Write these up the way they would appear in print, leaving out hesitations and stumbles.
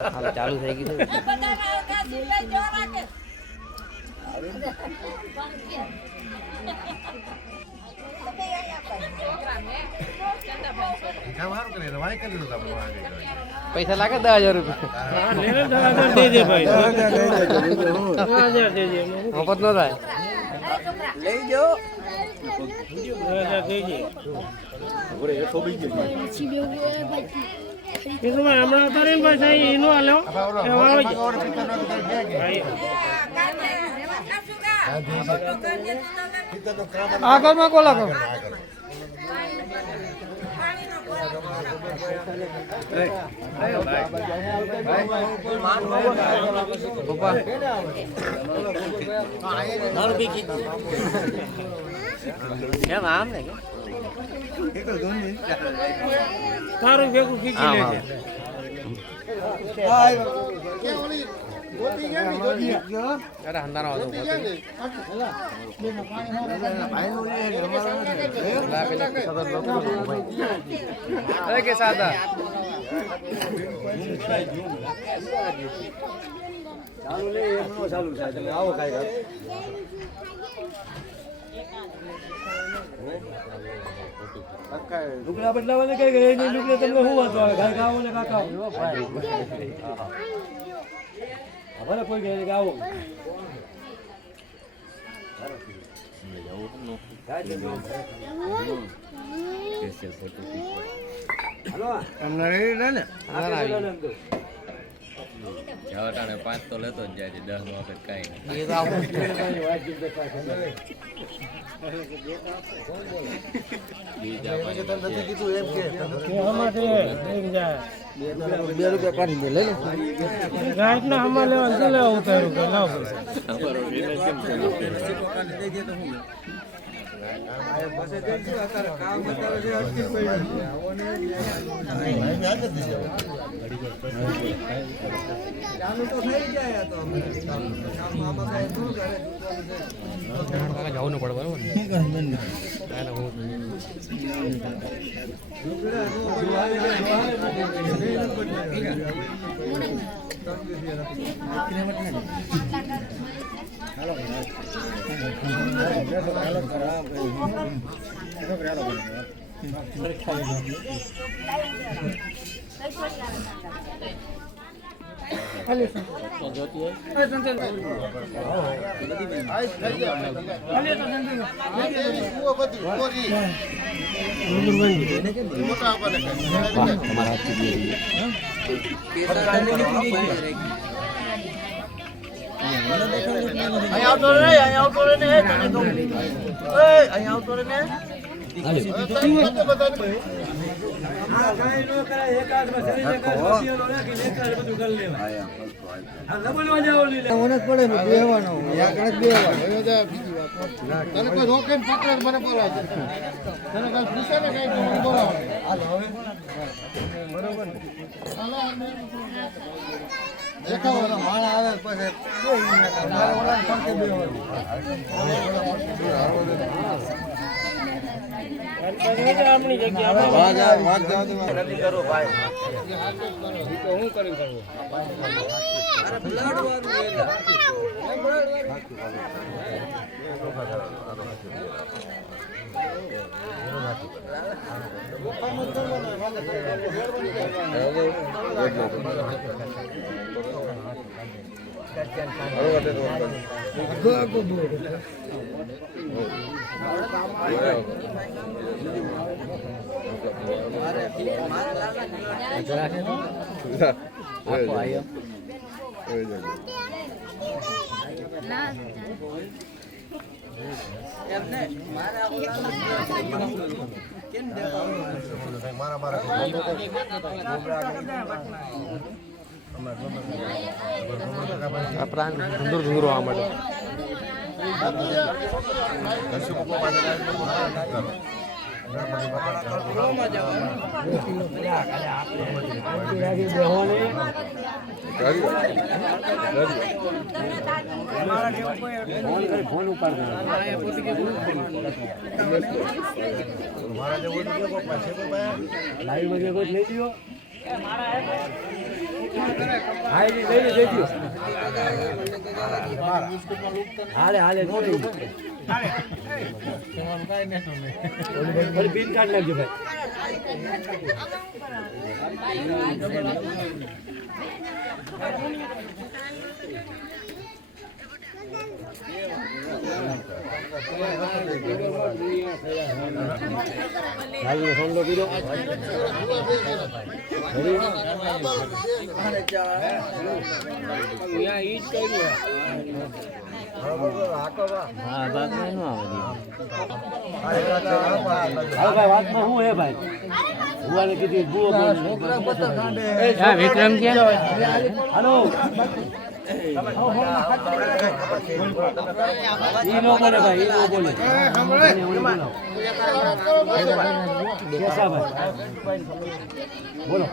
હાલ ચાલુ થઈ ગયું પૈસા લાગે 10,000 રૂપિયા મફત નો થાય લઈ જાઓ હમણાં તારે પાછા એનો હાલ્યો આગળમાં કોલા કરો કેમ આમ ને તારું ભેગું ખીચી લે અરે હંદાનો હતો અરે કે સાદા ચાલુ લે એમનો ચાલુ થાય તમે આવો કાઈ લુકડા બદલાવા કઈ ગઈ નહીં લુકડા તમને શું વાંધો આવે ગાય ગાવો ને કાકા ભલે કોઈ ગઈ ગાવો જવાટાને 5 તો લેતો જ જાય 10 નો વખત કઈ જવું ન પડે બરોબર આપણી પ્રાણ ધુંધુર ધુંધુર આવવા માટે ફોન ઉપર લાઈવ માં કોઈ લઈ ગયો હા એ લઈને દેજો હાલે હાલે નો લઈ ઓલી બિલ કાર્ડ નાખજો ભાઈ ઠંડો પીધો વાતમાં શું હે ભાઈ ભુવાને કીધું વિક્રમ હાલો ઈ નો બોલે ભાઈ ઈ નો બોલે બોલો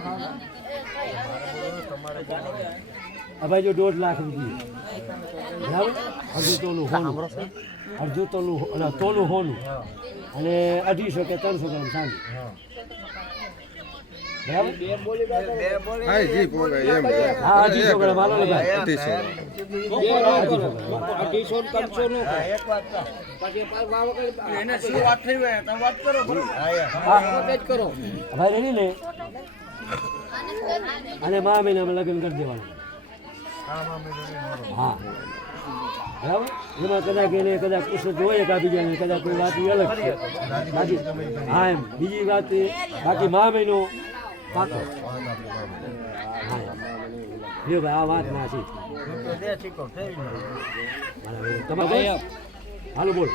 ભાઈ જો 1.5 લાખ રૂપિયા અડધું તોલું હોનું અડધું તોલું તોલું હોનું અને 250 કે 300 ગ્રામ સાંજે હા 250 ગ્રામ હાલો ને ભાઈ 250 ભાઈ રેડી ને અને મા મહિનામાં લગ્ન કરી દેવાનું હા બરાબર એમાં કદાચ એને કદાચ કુશળ જોઈએ કે બીજાને કદાચ કોઈ વાત અલગ છે બાકી હા એમ બીજી વાત બાકી મા મહિનો પાકો હા જો ભાઈ આ વાત ના છે તમારે હાલો બોલ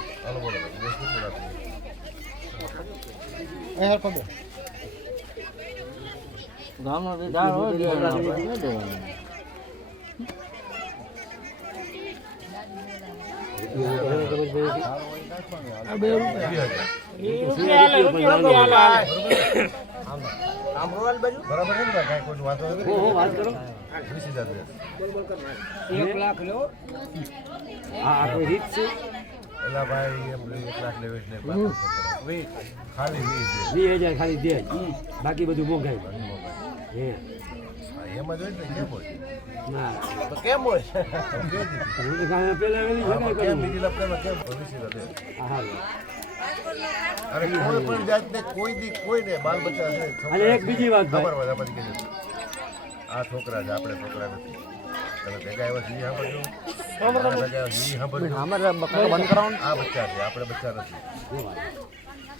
વાત કરો 1 લાખ લો હા કોઈ રીત છે એલા ભાઈ 1 લાખ લેવી ને ખાલી 20,000 ખાલી દે બાકી બધું મોંઘાઈ હે એમ જ હોય ને કેમ હોય ના તો કેમ હોય પેલા વેલી કેમ બીજી લપટામાં કેમ 20,000 દે હા અરે કોઈ પણ જાતને કોઈ દી કોઈને બાલ બચ્ચા છે અને એક બીજી વાત ખબર ભાઈ હોય પછી કે આ છોકરા છે આપણે છોકરા નથી તમે ભેગા આવ્યા છીએ સાંભળજો ભેગા ઈ સાંભળજો બંધ કરાવો આ બચ્ચા છે આપણે બચ્ચા નથી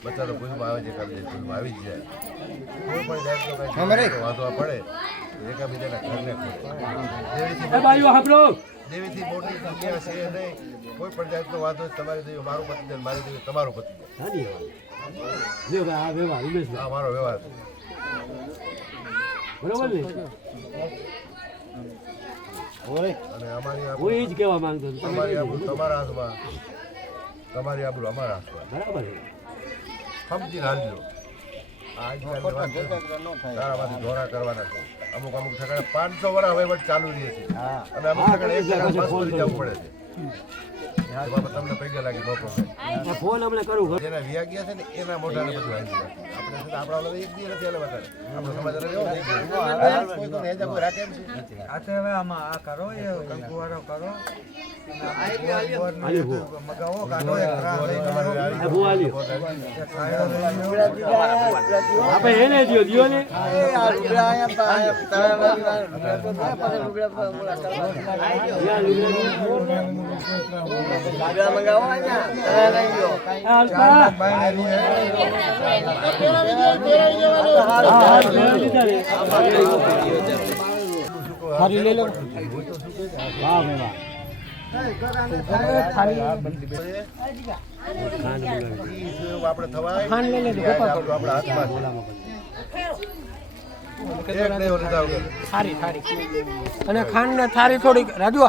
બચ્ચા તો ભૂલમાં આવે છે કરી દે ભૂલમાં આવી જ જાય કોઈ પણ જાતનો કઈ વાંધો પડે એકાબીજાના ઘરને એ ભાઈઓ સાંભળો દેવીથી મોટી સંખ્યા છે નહીં કોઈ પણ જાતનો વાંધો તમારી દેવી મારું પતિ જાય મારી દેવી તમારું પતિ સારી લ્યો ભાઈ આ વ્યવહાર ઉમેશ આ મારો વ્યવહાર બરોબર ને અને અમારી હું એ જ કહેવા માંગતો હતો તમારી આબરૂ તમારા હાથમાં તમારી આબરૂ અમારા હાથમાં બરાબર સમજીને હાલજો તારામાંથી ધોરા કરવાના છે અમુક અમુક ઠેકાણે 500 વર્ષ વહીવટ ચાલુ રહે છે અને અમુક ઠેકાણે 1 ઠેકાણે જવું પડે છે બાબા તમને પૈસા લાગી નો પ્રોબ્લેમ ફોન હમણાં કરું જેના વ્યા ગયા છે ને એના મોઢાને બધું આવી જાય આપણે છે આપણા વાળા એક દી નથી હાલે વધારે આપણો સમાચાર એવો થઈ ગયો કોઈ તો હેજા કોઈ રાખે એમ છે આ તો હવે આમાં આ કરો એ કંકુવાળો કરો મગાવો કાઢો આપણે એને દો દિયો ને ખાલી લઈ લો વાહ ભાઈ વાહ આપણે થવાય ખાંડ લઈ લેજો આપણા હાથમાં એક નહીં ઓલી જાવ થારી થારી અને ખાંડ ને થારી થોડીક રાજુ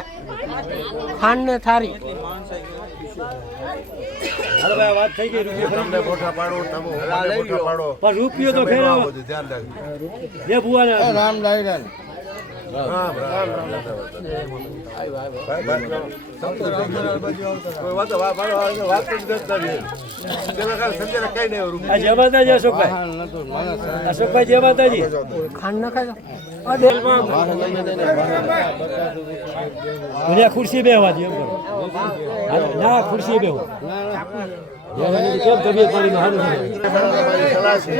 ખાંડ ને થારી હાલો ભાઈ વાત થઈ ગઈ રૂપિયો તમને મોટા પાડો તમે મોટા પાડો પણ રૂપિયો તો ખેરો ધ્યાન રાખજો જે ભુવાને રામ લાઈરાન રામ રામ કોઈ વાત વાત જ કરતા નહીં. પેલા કાલ સંજયને કઈ નહીં એવું. આ જય માતાજી અશોકભાઈ. અશોકભાઈ જય માતાજી. ખાંડ નખાય દુનિયા ખુરશી બેહવા દે એમ કરો. ના ખુરશી બેહો. કેમ તબિયત પાણી સારું છે? સલાહ છે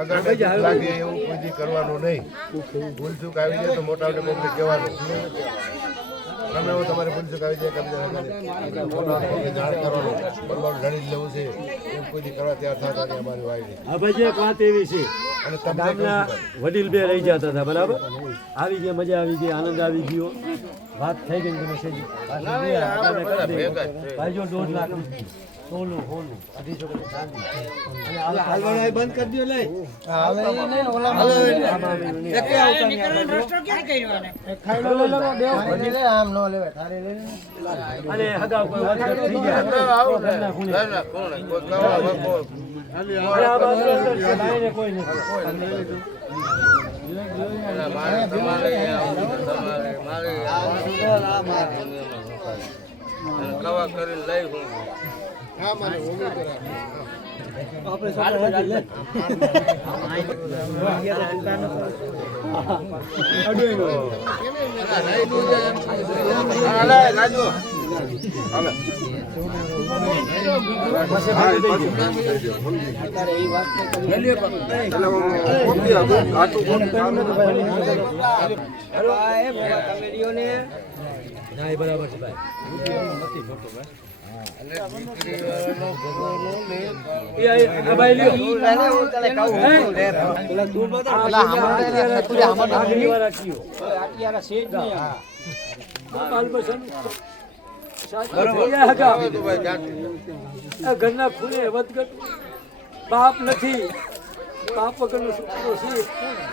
આગળ લાગે એવું કોઈ દી કરવાનું નહીં. ભૂલ ચૂક આવી જાય તો મોટા મોટે કહેવાનું. તમે એવું તમારી ભૂલ ચૂક આવી જાય મોટા જાણ કરવાનું. બરોબર લડી જ લેવું છે એવું કોઈ દી કરવા તૈયાર થતા નહીં અમારી વાયડી. આ ભાઈ એક વાત એવી છે, અને તમને ગામના વડીલ બે રહી જતા હતા બરાબર. આવી ગઈ મજા આવી ગઈ, આનંદ આવી ગયો, વાત થઈ ગઈ. તમે સેજી ભાઈ જો 1.5 લાખ સોનું હોનું 250 ચાંદી અને હાલવાળા બંધ કરી દો. લઈ અને હગા કોઈ વાત થઈ જાય કોઈ નથી. કવા કરી લઈ હું બરાબર છે ભાઈ. ઘરના ખૂણે વધઘટ બાપ નથી, બાપ વગરનો છોકરો છે.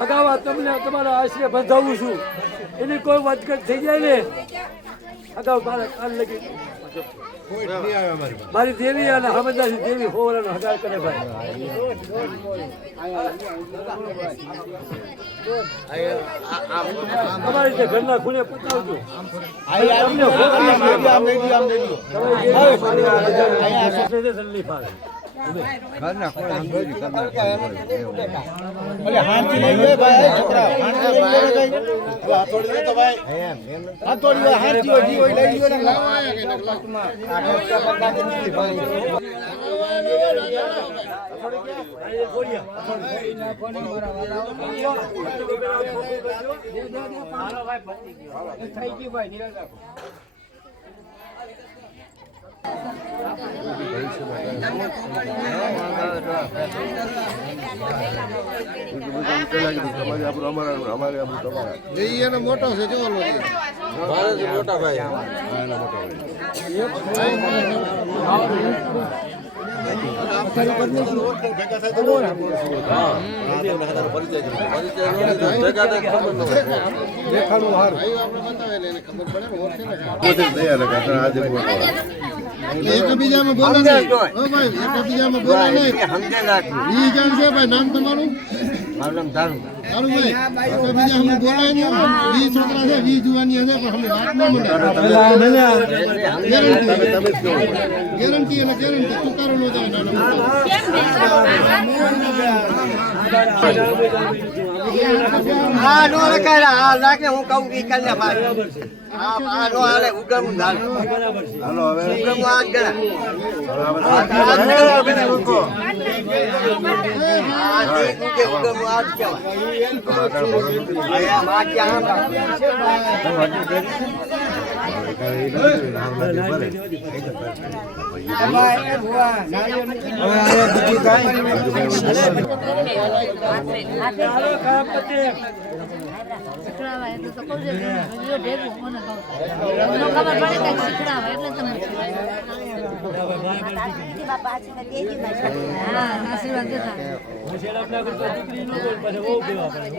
અગાવા તમને તમારા આશરે બંધાવું છું. એની કોઈ વધઘટ થઈ જાય ને અગાઉ મારા કાન લગી મારી દેવી અને હમદાસી દેવી હોવાનો હગાર કરે ભાઈ. તમારી જે ઘરના ખૂણે પતાવજો. તકલીફ આવે. મોટો છે જો મોટા ભાઈ એકબીજામાં બોલે નહીં. એકબીજામાં બોલે નહીં. ઈ જણ છે ભાઈ, નામ તમારું? મારું નામ દારૂભાઈ. એકબીજામાં બોલાય નહીં. ઈ છોકરા છે, ઈ જુવાની છે, પણ અમને વાત ના મળે. ગેરંટી અને ગેરંટી તુકારો નો જાય. હા નો રખાય. હા નાખે હું કહું કે કલ્યા ભાઈ આ નો હાલે ઉગમ ધાલ. હાલો હવે ઉગમ આ ગણા ઉગમ આ કેવાય. માં ક્યાં શીખડાવા એટલે તો કહું છું ભેગું મને કહું ખબર પડે કઈક શીખડાવા એટલે તમે હા આશીર્વાદ દેતા દીકરી નો બોલ પછી બહુ કહેવા પડે.